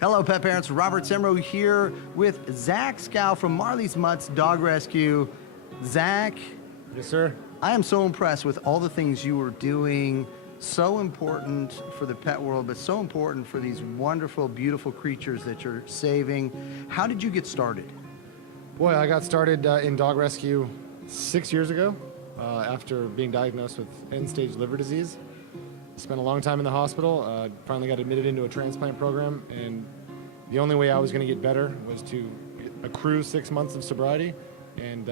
Hello, pet parents. Robert Semro here with Zach Scow from Marley's Mutts Dog Rescue. Zach. Yes, sir. I am so impressed with all the things you are doing. So important for the pet world, but so important for these wonderful, beautiful creatures that you're saving. How did you get started? Boy, I got started in dog rescue 6 years ago after being diagnosed with end-stage liver disease. Spent a long time in the hospital, finally got admitted into a transplant program, and the only way I was going to get better was to accrue 6 months of sobriety and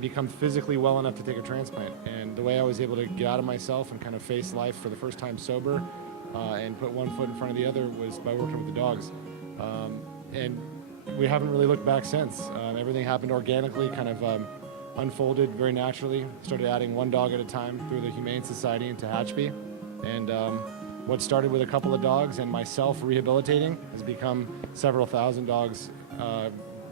become physically well enough to take a transplant. And the way I was able to get out of myself and kind of face life for the first time sober and put one foot in front of the other was by working with the dogs. And we haven't really looked back since. Everything happened organically, kind of unfolded very naturally. Started adding one dog at a time through the Humane Society into Hatchby. And what started with a couple of dogs and myself rehabilitating has become several thousand dogs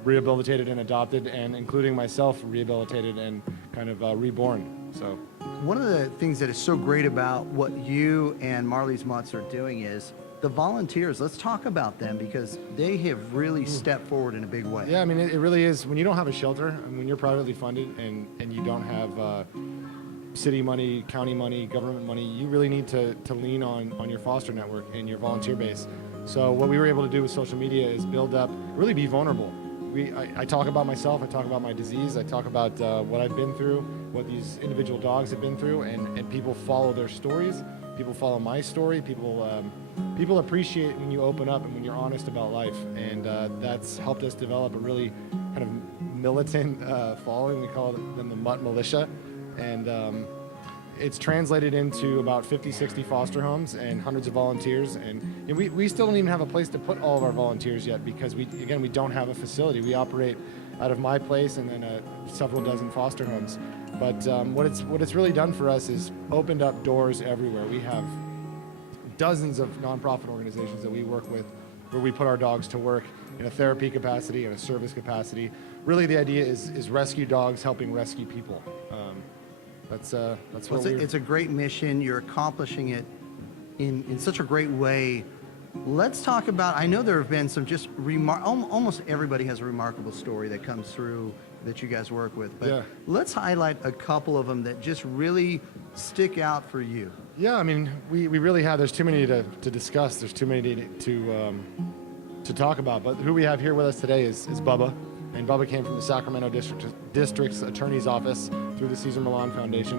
rehabilitated and adopted, and including myself rehabilitated and kind of reborn. So one of the things that is so great about what you and Marley's Mutts are doing is the volunteers. Let's talk about them because they have really stepped forward in a big way. Yeah, I mean, it really is. When you don't have a shelter, and when you're privately funded and you don't have city money, county money, government money, you really need to lean on your foster network and your volunteer base. So what we were able to do with social media is build up, really be vulnerable. I talk about myself, I talk about my disease, I talk about what I've been through, what these individual dogs have been through, and people follow their stories. People follow my story. People appreciate when you open up and when you're honest about life, and that's helped us develop a really kind of militant following. We call them the Mutt Militia. And it's translated into about 50, 60 foster homes and hundreds of volunteers. And we still don't even have a place to put all of our volunteers yet because we don't have a facility. We operate out of my place and then several dozen foster homes. But what it's really done for us is opened up doors everywhere. We have dozens of nonprofit organizations that we work with where we put our dogs to work in a therapy capacity and a service capacity. Really the idea is rescue dogs helping rescue people. That's what it's a great mission. You're accomplishing it in such a great way. Let's talk about, I know there have been some just almost everybody has a remarkable story that comes through that you guys work with, but yeah. Let's highlight a couple of them that just really stick out for you. Yeah, I mean, we really have, there's too many to discuss, there's too many to talk about, but who we have here with us today is Bubba. And Bubba came from the Sacramento District's Attorney's Office through the Cesar Millan Foundation.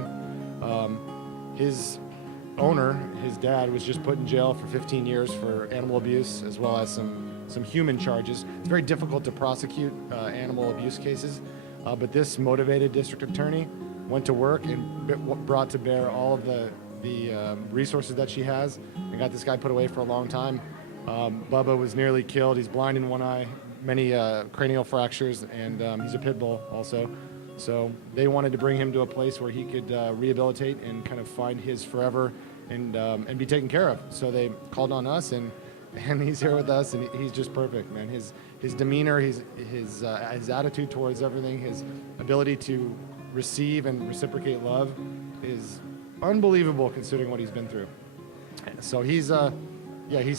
His owner, his dad, was just put in jail for 15 years for animal abuse as well as some human charges. It's very difficult to prosecute animal abuse cases, but this motivated district attorney went to work and brought to bear all of the resources that she has and got this guy put away for a long time. Bubba was nearly killed. He's blind in one eye, many cranial fractures, and he's a pit bull also. So they wanted to bring him to a place where he could rehabilitate and kind of find his forever and be taken care of. So they called on us, and he's here with us, and he's just perfect, man. His demeanor, his attitude towards everything, his ability to receive and reciprocate love is unbelievable considering what he's been through. So he's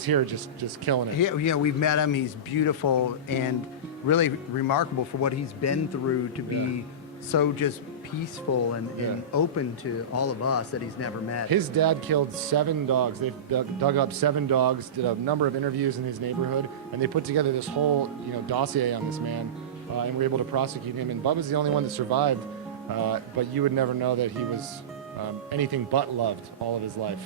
here just killing it. Yeah, we've met him. He's beautiful and really remarkable for what he's been through to be so just peaceful and open to all of us that he's never met. His dad killed 7 dogs. They've dug up 7 dogs, did a number of interviews in his neighborhood, and they put together this whole dossier on this man, and were able to prosecute him. And Bubba's the only one that survived, but you would never know that he was anything but loved all of his life.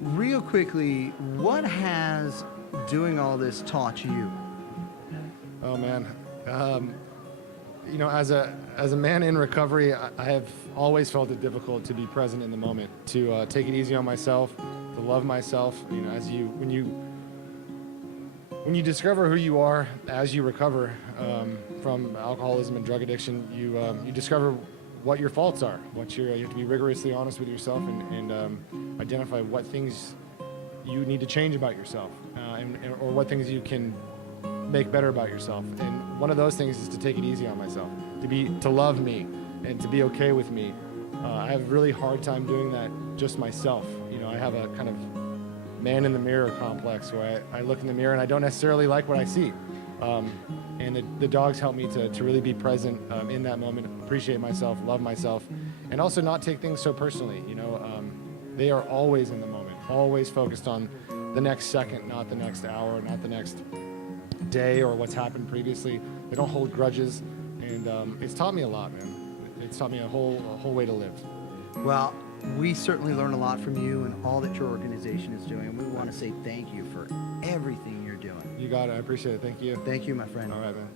Real quickly, what has doing all this taught you? Oh man, as a man in recovery, I have always felt it difficult to be present in the moment, to take it easy on myself, to love myself. When you discover who you are as you recover from alcoholism and drug addiction, you discover what your faults are. You have to be rigorously honest with yourself and identify what things you need to change about yourself, or what things you can make better about yourself. And one of those things is to take it easy on myself, to love me, and to be okay with me. I have a really hard time doing that just myself. I have a kind of man in the mirror complex, where I look in the mirror and I don't necessarily like what I see. And the dogs help me to really be present in that moment, appreciate myself, love myself, and also not take things so personally. They are always in the moment, always focused on the next second, not the next hour, not the next day or what's happened previously. They don't hold grudges, and it's taught me a lot, man. It's taught me a whole way to live. Well, we certainly learn a lot from you and all that your organization is doing. And we want to say thank you for everything you're doing. You got it. I appreciate it. Thank you. Thank you, my friend. All right, man.